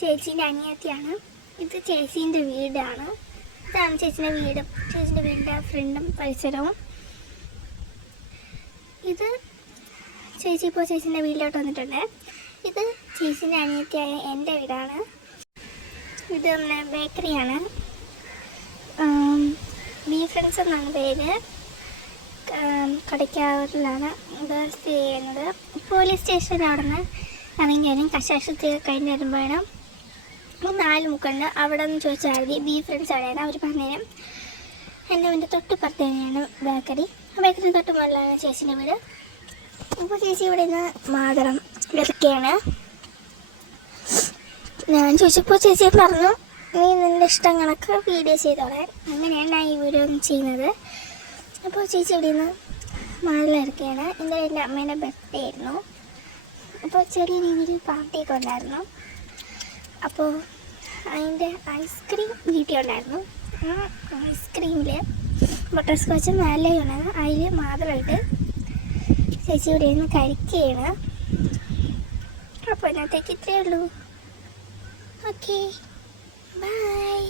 ചേച്ചീൻ്റെ അനിയത്തിയാണ്. ഇത് ചേച്ചീൻ്റെ വീടാണ്. ഇതാണ് ചേച്ചീൻ്റെ വീട്. ചേച്ചീൻ്റെ വീടിൻ്റെ ഫ്രണ്ടും പരിസരവും. ഇത് ചേച്ചി ഇപ്പോൾ ചേച്ചീൻ്റെ വീട്ടിലോട്ട് വന്നിട്ടുണ്ട്. ഇത് ചേച്ചീൻ്റെ അനിയത്തിയായ എൻ്റെ വീടാണ്. ഇത് നമ്മുടെ ബേക്കറിയാണ്. ബി ഫ്രണ്ട്സ് എന്നാണ് പേര്. കടയ്ക്കാവൂരിലാണ് ഇത് സ്ഥിതി ചെയ്യുന്നത്. പോലീസ് സ്റ്റേഷൻ്റെ അവിടെ നിന്ന് ഇറങ്ങിയാലും കശാശത്തി കഴിഞ്ഞ് വരുമ്പോഴും 4 മുക്കുണ്ട്. അവിടെ നിന്ന് ചോദിച്ചാൽ മതി ബി ഫ്രണ്ട്സ് അവിടെയാണ്. അവർ പറഞ്ഞുതരും. എൻ്റെ വീടിൻ്റെ തൊട്ടിപ്പുറത്ത് തന്നെയാണ് ബേക്കറി. ബേക്കറി തൊട്ട് മുകളിലാണ് ചേച്ചീൻ്റെ വീട്. ഇപ്പോൾ ചേച്ചി ഇവിടെ നിന്ന് മാതളം ഇതൊക്കെയാണ്. ഞാൻ ചോദിച്ചപ്പോൾ ചേച്ചി പറഞ്ഞു, നീ നിൻ്റെ ഇഷ്ടം കണക്ക് വീഡിയോ ചെയ്തോളാൻ. അങ്ങനെയാണ് ഞാൻ ഈ വീഡിയോ ചെയ്യുന്നത്. അപ്പോൾ ചേച്ചി ഇവിടെ നിന്ന് മാതളം ഇറക്കുകയാണ്. ഇന്നലെ എൻ്റെ അമ്മേൻ്റെ ബർത്ത്ഡേ ആയിരുന്നു. അപ്പോൾ ചെറിയ രീതിയിൽ പാർട്ടിയൊക്കെ ഉണ്ടായിരുന്നു. അപ്പോൾ അതിൻ്റെ ഐസ്ക്രീം വീട്ടിൽ ഉണ്ടായിരുന്നു. ആ ഐസ്ക്രീമിൽ ബട്ടർ സ്കോച്ച് നല്ലതാണ്. അതിൽ മാതളമായിട്ട് ചേച്ചി ഇവിടെ നിന്ന് കഴിക്കുകയാണ്. അപ്പോൾ ഇന്നത്തേക്ക് ഇത്രയേ ഉള്ളൂ. Okay, by.